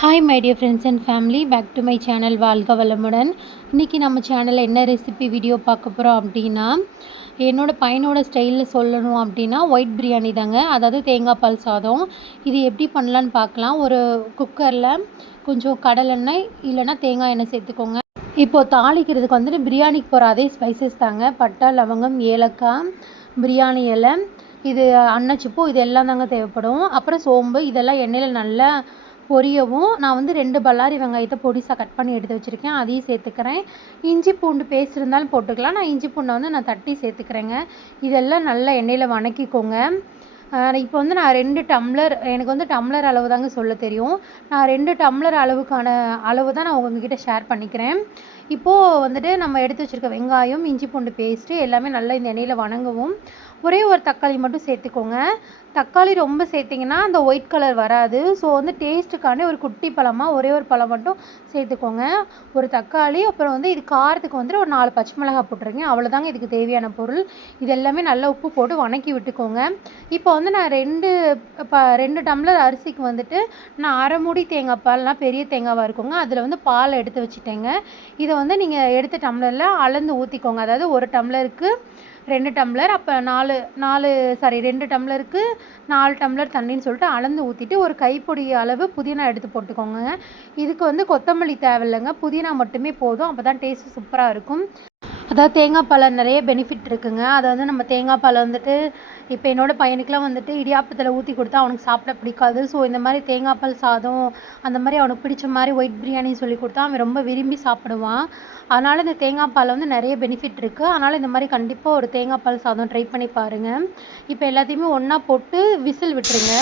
Hi my dear friends and family, back to my channel. வாழ்க வளமுடன். இன்றைக்கி நம்ம சேனலில் என்ன ரெசிபி வீடியோ பார்க்க போகிறோம் அப்படின்னா, என்னோடய பையனோட ஸ்டைலில் சொல்லணும் அப்படின்னா ஒயிட் பிரியாணி தாங்க. அதாவது தேங்காய் பால் சாதம். இது எப்படி பண்ணலான்னு பார்க்கலாம். ஒரு குக்கரில் கொஞ்சம் கடலெண்ணெய் இல்லைன்னா தேங்காய் எண்ணெய் சேர்த்துக்கோங்க. இப்போது தாளிக்கிறதுக்கு வந்துட்டு பிரியாணிக்கு போகிற அதே ஸ்பைசஸ் தாங்க. பட்டை, லவங்கம், ஏலக்காய், பிரியாணி இலை, இது அன்னச்சிப்பூ, இது எல்லாம் தாங்க தேவைப்படும். அப்புறம் சோம்பு, இதெல்லாம் எண்ணெயில் நல்லா பொரியவும் நான் வந்து 2 பல்லாரி வெங்காயத்தை பொடிசாக கட் பண்ணி எடுத்து வச்சுருக்கேன். அதையும் சேர்த்துக்கிறேன். இஞ்சி பூண்டு பேஸ்ட் இருந்தாலும் போட்டுக்கலாம். நான் இஞ்சி பூண்டை வந்து நான் தட்டி சேர்த்துக்கிறேங்க. இதெல்லாம் நல்லா எண்ணெயில் வணக்கிக்கோங்க. இப்போ வந்து நான் 2 டம்ளர், எனக்கு வந்து டம்ளர் அளவு தாங்க சொல்ல தெரியும். நான் 2 டம்ளர் அளவுக்கான அளவு தான் நான் உங்ககிட்ட ஷேர் பண்ணிக்கிறேன். இப்போது வந்துட்டு நம்ம எடுத்து வச்சுருக்க வெங்காயம், இஞ்சி பூண்டு பேஸ்ட்டு எல்லாமே நல்லா இந்த எண்ணெயில் வணங்கவும் ஒரே ஒரு தக்காளி மட்டும் சேர்த்துக்கோங்க. தக்காளி ரொம்ப சேர்த்திங்கன்னா அந்த ஒயிட் கலர் வராது. ஸோ வந்து டேஸ்ட்டுக்காண்டி ஒரு குட்டி பழமாக ஒரே ஒரு பழம் மட்டும் சேர்த்துக்கோங்க. ஒரு தக்காளி, அப்புறம் வந்து இது காரத்துக்கு வந்துட்டு ஒரு 4 பச்சை மிளகாய் போட்டுருங்க. அவ்வளோதாங்க இதுக்கு தேவையான பொருள். இது எல்லாமே நல்லா உப்பு போட்டு வணக்கி விட்டுக்கோங்க. இப்போ வந்து நான் 2 டம்ளர் அரிசிக்கு வந்துட்டு நான் அரை மூடி தேங்காய் பால்னால் பெரிய தேங்காவாக இருக்குங்க. அதில் வந்து பால் எடுத்து வச்சுட்டேங்க. இதை வந்து நீங்கள் எடுத்த டம்ளரில் அளந்து ஊற்றிக்கோங்க. அதாவது ஒரு டம்ளருக்கு 2 டம்ளர், அப்போ 2 டம்ளருக்கு 4 டம்ளர் தண்ணின்னு சொல்லிட்டு அளந்து ஊற்றிட்டு ஒரு கைப்பொடி அளவு புதினா எடுத்து போட்டுக்கோங்க. இதுக்கு வந்து கொத்தமல்லி தேவையில்லைங்க, புதினா மட்டுமே போதும். அப்போ தான் டேஸ்ட்டு சூப்பராக இருக்கும். அதாவது தேங்காய் பாலில் நிறைய பெனிஃபிட் இருக்குங்க. அதை வந்து நம்ம தேங்காய் பால் வந்துட்டு இப்போ என்னோடய பையனுக்குலாம் வந்துட்டு இடியாப்பத்தில் ஊற்றி கொடுத்தா அவனுக்கு சாப்பிட பிடிக்காது. ஸோ இந்த மாதிரி தேங்காய் பால் சாதம் அந்த மாதிரி அவனுக்கு பிடிச்ச மாதிரி ஒயிட் பிரியாணின்னு சொல்லி கொடுத்தா அவன் ரொம்ப விரும்பி சாப்பிடுவான். அதனால் இந்த தேங்காய் பாலில் வந்து நிறைய பெனிஃபிட் இருக்குது. அதனால் இந்த மாதிரி கண்டிப்பாக ஒரு தேங்காய் பால் சாதம் ட்ரை பண்ணி பாருங்கள். இப்போ எல்லாத்தையுமே ஒன்றா போட்டு விசில் விட்டுருங்க.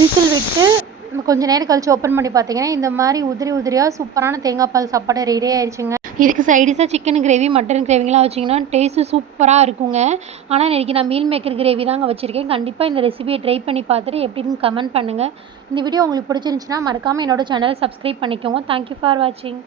விசில் விட்டு கொஞ்சம் நேரம் கழித்து ஓப்பன் பண்ணி பார்த்தீங்கன்னா இந்த மாதிரி உதிரியாக சூப்பரான தேங்காய் பால் சாப்பாடு ரெடி ஆயிடுச்சுங்க. இதுக்கு சைடிஷாக சிக்கன் கிரேவி, மட்டன் கிரேவிலாம் வச்சிங்கன்னா டேஸ்ட்டு சூப்பராக இருக்குங்க. ஆனால் இன்றைக்கி நான் மீல் மேக்கர் கிரேவி தாங்க வச்சுருக்கேன். கண்டிப்பாக இந்த ரெசிபியை ட்ரை பண்ணி பார்த்துட்டு எப்படின்னு கமெண்ட் பண்ணுங்கள். இந்த வீடியோ உங்களுக்கு பிடிச்சிருந்துச்சுன்னா மறக்காமல் என்னோடய சேனலை சப்ஸ்கிரைப் பண்ணிக்கோங்க. தேங்க்யூ ஃபார் வாட்சிங்.